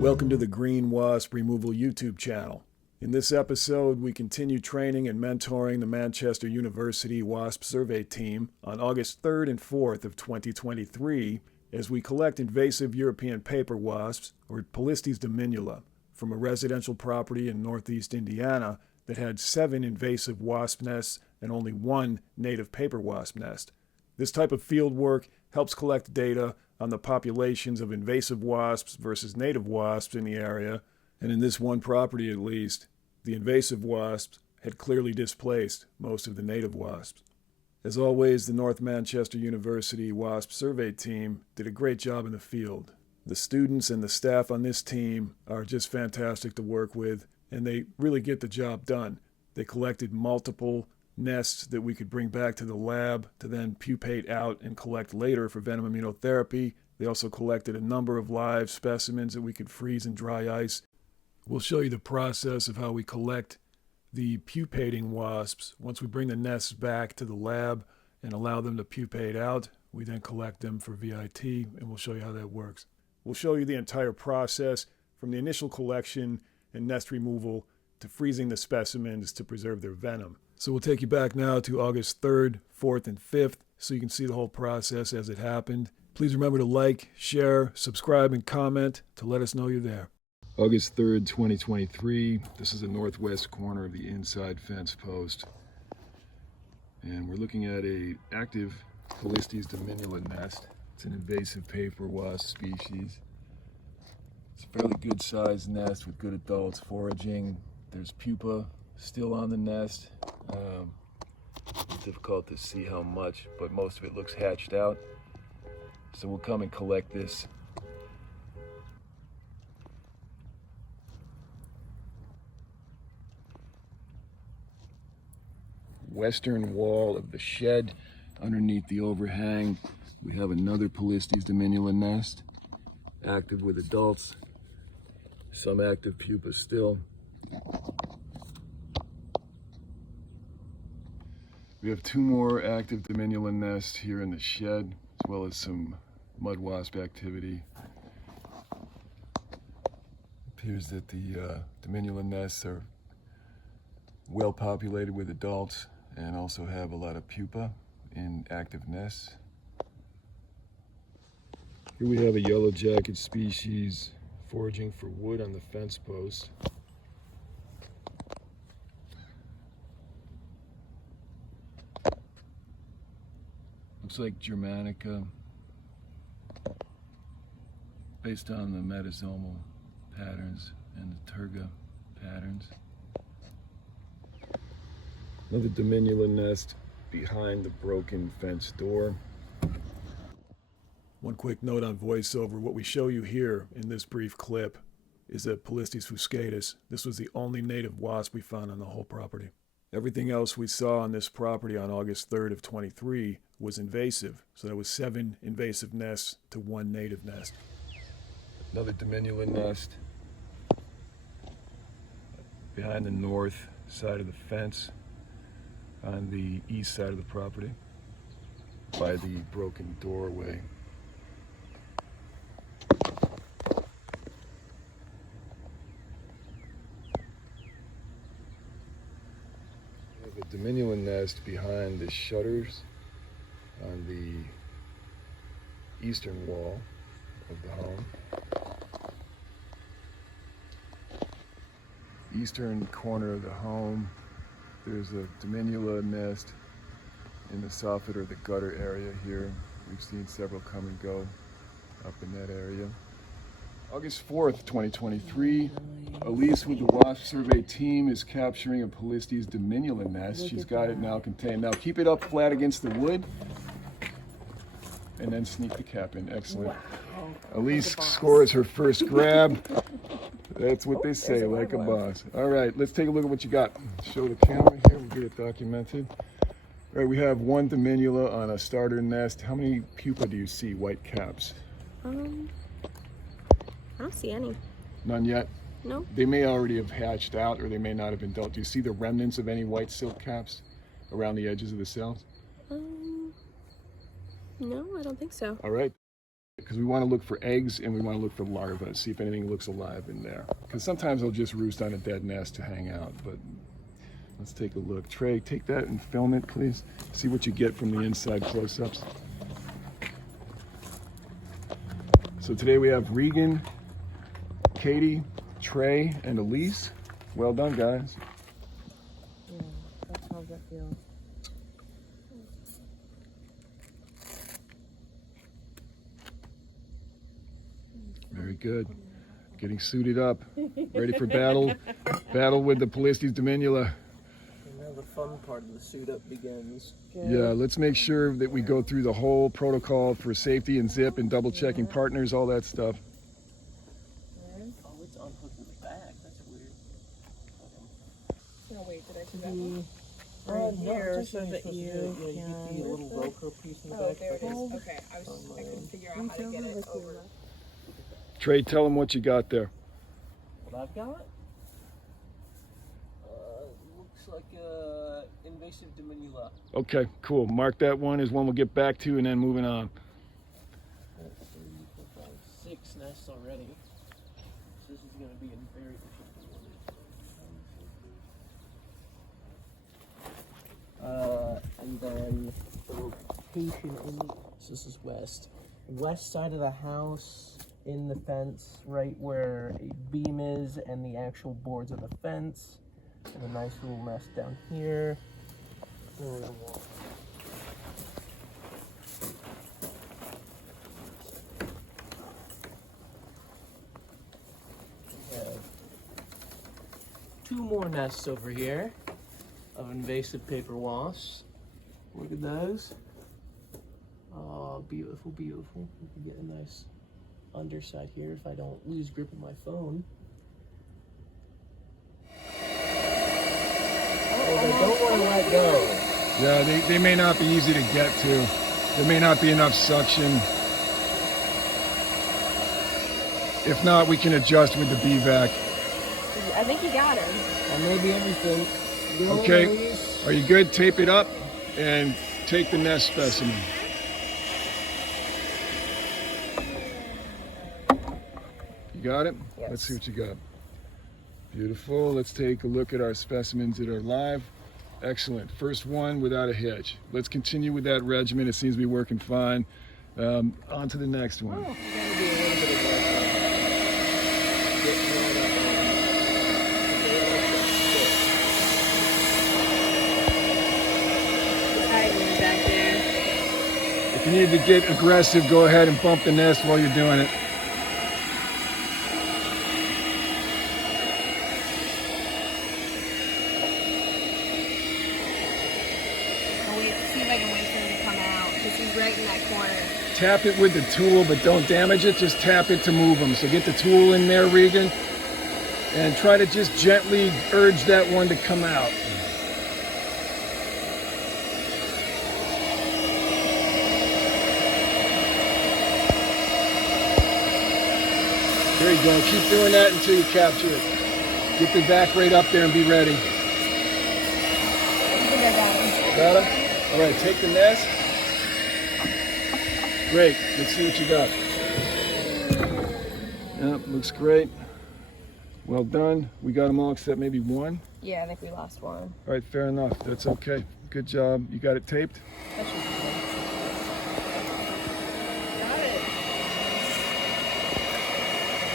Welcome to the Green Wasp Removal YouTube channel. In this episode, we continue training and mentoring the Manchester University Wasp Survey Team on August 3rd and 4th of 2023 as we collect invasive European Paper Wasps, or Polistes Dominula, from a residential property in northeast Indiana that had 7 invasive wasp nests and only 1 native paper wasp nest. This type of field work helps collect data on the populations of invasive wasps versus native wasps in the area, and in this one property at least, the invasive wasps had clearly displaced most of the native wasps. As always, the North Manchester University Wasp Survey Team did a great job in the field. The students and the staff on this team are just fantastic to work with, and they really get the job done. They collected multiple nests that we could bring back to the lab to then pupate out and collect later for venom immunotherapy. They also collected a number of live specimens that we could freeze in dry ice. We'll show you the process of how we collect the pupating wasps. Once we bring the nests back to the lab and allow them to pupate out, we then collect them for VIT, and we'll show you how that works. We'll show you the entire process from the initial collection and nest removal to freezing the specimens to preserve their venom. So we'll take you back now to August 3rd, 4th, and 5th so you can see the whole process as it happened. Please remember to like, share, subscribe, and comment to let us know you're there. August 3rd, 2023. This is the northwest corner of the inside fence post. And we're looking at an active Polistes Dominula nest. It's an invasive paper wasp species. It's a fairly good sized nest with good adults foraging. There's pupa still on the nest. It's difficult to see how much, but most of it looks hatched out. So we'll come and collect this. Western wall of the shed. Underneath the overhang, we have another Polistes Dominula nest, active with adults, some active pupa still. We have 2 more active Dominula nests here in the shed, as well as some mud wasp activity. Appears that the Dominula nests are well populated with adults and also have a lot of pupa in active nests. Here we have a Yellowjacket species foraging for wood on the fence post. Looks like Germanica, based on the metasomal patterns and the turga patterns. Another Dominula nest behind the broken fence door. One quick note on voiceover. What we show you here in this brief clip is a Polistes Fuscatus. This was the only native wasp we found on the whole property. Everything else we saw on this property on August 3rd of 23 was invasive. So there was 7 invasive nests to 1 native nest. Another Dominula nest behind the north side of the fence on the east side of the property by the broken doorway. We have a Dominula nest behind the shutters on the eastern wall of the home. Eastern corner of the home, there's a Dominula nest in the soffit or the gutter area here. We've seen several come and go up in that area. August 4th, 2023, Elise with the Wasp Survey Team is capturing a Polistes Dominula nest. She's got it now contained. Now keep it up flat against the wood and then sneak the cap in. Excellent. Wow. Elise scores her first grab. That's what they say, like a boss. All right, let's take a look at what you got. Show the camera here, we'll get it documented. All right, we have 1 Dominula on a starter nest. How many pupa do you see, white caps? I don't see any. None yet? No. They may already have hatched out or they may not have been adult. Do you see the remnants of any white silk caps around the edges of the cells? No, I don't think so. All right. because we want to look for eggs and we want to look for larvae, see if anything looks alive in there. Because sometimes they'll just roost on a dead nest to hang out, but let's take a look. Trey, take that and film it, please. See what you get from the inside close-ups. So today we have Regan, Katie, Trey, and Elise. Well done, guys. Yeah, how's that feel? Very good. Getting suited up, ready for battle. Battle with the Polistes Dominula. And now the fun part of the suit up begins. Yeah, let's make sure that we go through the whole protocol for safety and zip and double checking partners, all that stuff. Oh, it's unhooked in the back. That's weird. No, wait, did I do that one? Right here, so that you can... Yeah, you get the little Velcro piece in the back. There it is. Okay, I couldn't figure out how to get it over. Trey, tell them what you got there. What I've got? Looks like invasive Dominula. Okay, cool. Mark that one as one we'll get back to, and then moving on. 6 nests already. So this is going to be a very interesting one. And then the location in so this is west side of the house, in the fence, right where a beam is and the actual boards of the fence, and a nice little nest down here. Two more nests over here of invasive paper wasps. Look at those. Oh, beautiful, beautiful. We can get a nice underside here if I don't lose grip of my phone. Oh, they don't want to let go. Yeah, they may not be easy to get to. There may not be enough suction. If not, we can adjust with the BVAC. I think you got him. And maybe everything. Okay, are you good? Tape it up and take the nest specimen. You got it? Yes. Let's see what you got. Beautiful. Let's take a look at our specimens that are live. Excellent. First one without a hitch. Let's continue with that regimen. It seems to be working fine. On to the next one. Oh, gotta be a little bit of Back there. If you need to get aggressive, go ahead and bump the nest while you're doing it. See if I can wait for him to come out, because he's right in that corner. Tap it with the tool, but don't damage it. Just tap it to move them. So get the tool in there, Regan, and try to just gently urge that one to come out. There you go. Keep doing that until you capture it. Get the back right up there and be ready. I think I got him. Got him? All right, take the nest. Great. Let's see what you got. Yep, looks great. Well done. We got them all except maybe one. Yeah, I think we lost one. All right, fair enough. That's okay. Good job. You got it taped? That should be good. Got it.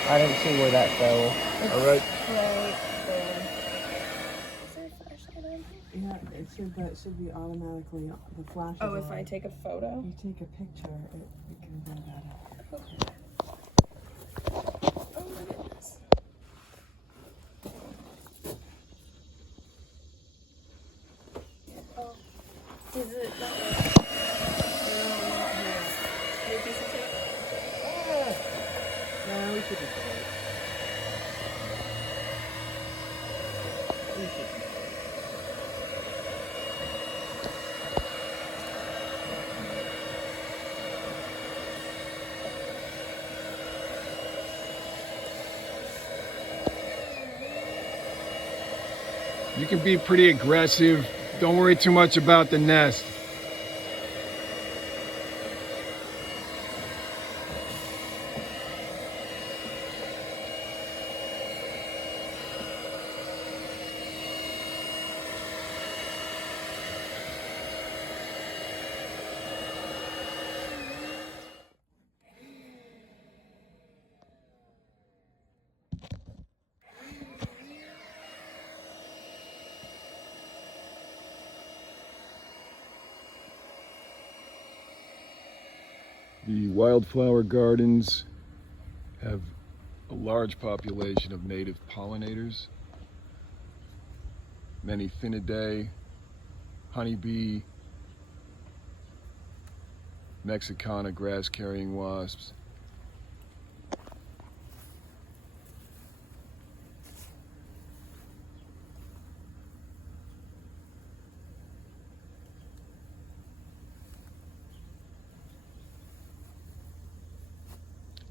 I didn't see where that fell. All right. Right there. Is there a flashlight on here? Yeah, it should be automatically, the flash is Oh, if on. I take a photo? You take a picture, it can bring that up. Oh my goodness. Oh, is it not there? No, not here. Any piece of tape? No, we should be fine. We should be fine. You can be pretty aggressive. Don't worry too much about the nest. The wildflower gardens have a large population of native pollinators. Many Finidae, honeybee, Mexicana grass-carrying wasps.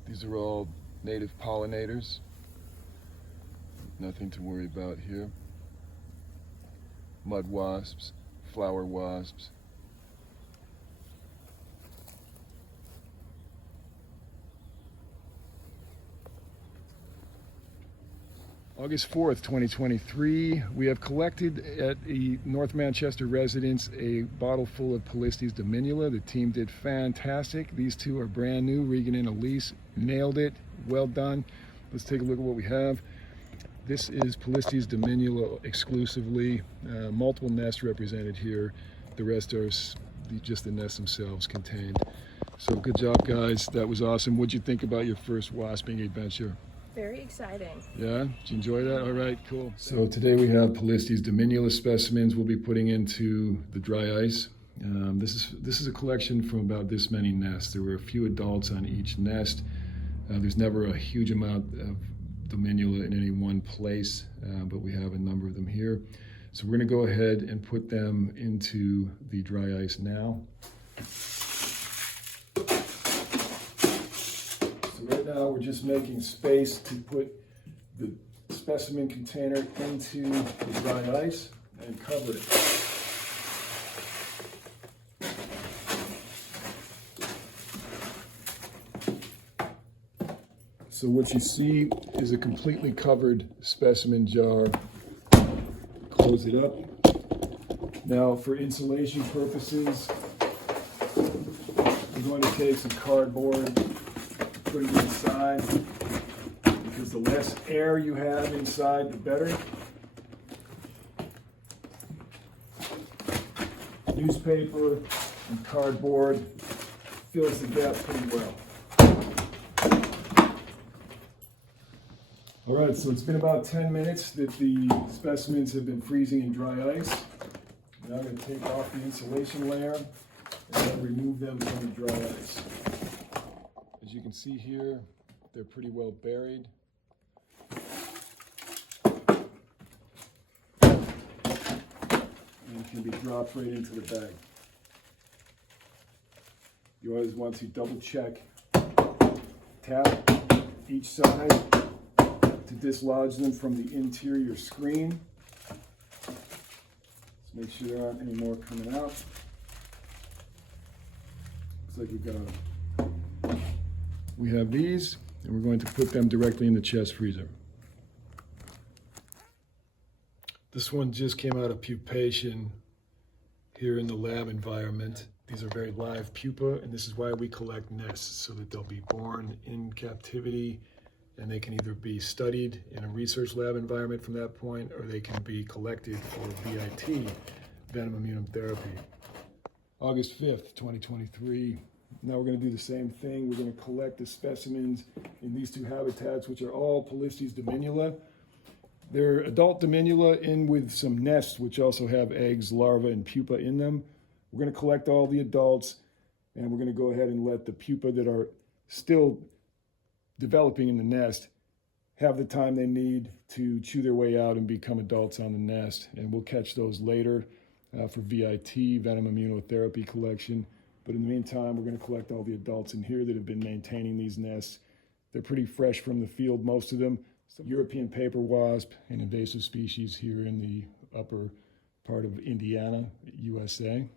These are all native pollinators. Nothing to worry about here. Mud wasps, flower wasps. August 4th, 2023, we have collected at the North Manchester residence a bottle full of Polistes Dominula. The team did fantastic. These two are brand new. Regan and Elise nailed it. Well done. Let's take a look at what we have. This is Polistes Dominula exclusively. Multiple nests represented here. The rest are just the nests themselves contained. So good job, guys. That was awesome. What'd you think about your first wasping adventure? Very exciting. Yeah, did you enjoy that? All right, cool. So today we have Polistes Dominula specimens we'll be putting into the dry ice. This is a collection from about this many nests. There were a few adults on each nest. There's never a huge amount of Dominula in any one place, but we have a number of them here. So we're going to go ahead and put them into the dry ice now. Right now we're just making space to put the specimen container into the dry ice and cover it. So what you see is a completely covered specimen jar. Close it up. Now for insulation purposes, we're going to take some cardboard, put it inside, because the less air you have inside, the better. Newspaper and cardboard fills the gap pretty well. All right, so it's been about 10 minutes that the specimens have been freezing in dry ice. Now I'm going to take off the insulation layer and then remove them from the dry ice. As you can see here, they're pretty well buried. And can be dropped right into the bag. You always want to double check, tap each side to dislodge them from the interior screen. Let's make sure there aren't any more coming out. Looks like we've got them. We have these, and we're going to put them directly in the chest freezer. This one just came out of pupation here in the lab environment. These are very live pupa, and this is why we collect nests, so that they'll be born in captivity, and they can either be studied in a research lab environment from that point, or they can be collected for VIT, Venom Immunotherapy. August 5th, 2023. Now we're going to do the same thing. We're going to collect the specimens in these two habitats, which are all Polistes Dominula. They're adult Dominula in with some nests, which also have eggs, larvae, and pupa in them. We're going to collect all the adults, and we're going to go ahead and let the pupa that are still developing in the nest have the time they need to chew their way out and become adults on the nest. And we'll catch those later for VIT, Venom Immunotherapy collection. But in the meantime, we're going to collect all the adults in here that have been maintaining these nests. They're pretty fresh from the field, most of them. Some European Paper Wasp, an invasive species here in the upper part of Indiana, USA.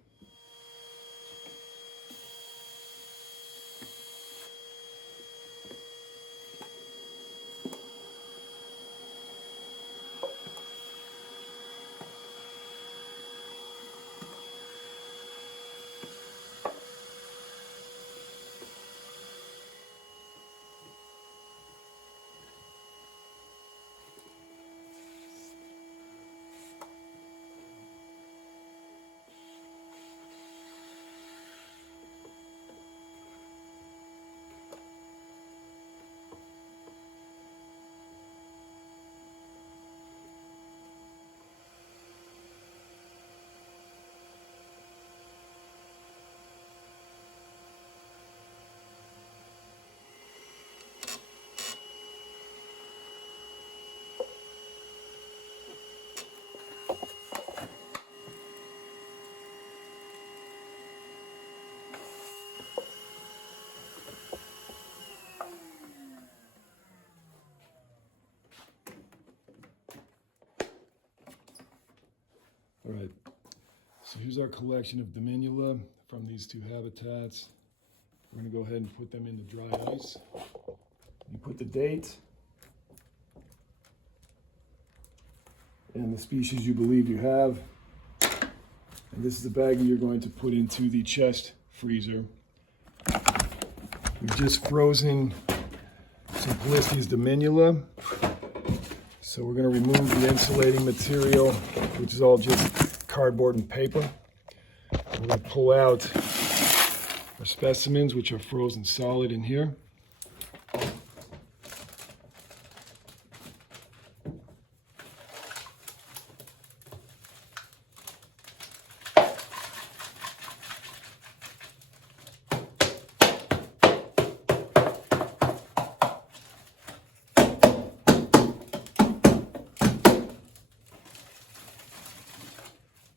All right, so here's our collection of Dominula from these two habitats. We're gonna go ahead and put them into dry ice. You put the date and the species you believe you have. And this is the baggie you're going to put into the chest freezer. We've just frozen some Polistes Dominula. So we're going to remove the insulating material, which is all just cardboard and paper. We're going to pull out our specimens, which are frozen solid in here.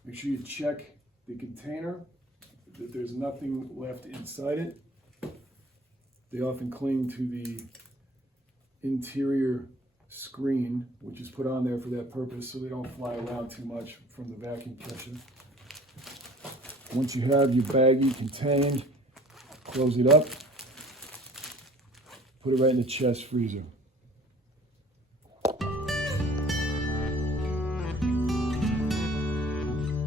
Make sure you check the container, that there's nothing left inside it. They often cling to the interior screen, which is put on there for that purpose so they don't fly around too much from the vacuum pressure. Once you have your baggie contained, close it up, put it right in the chest freezer.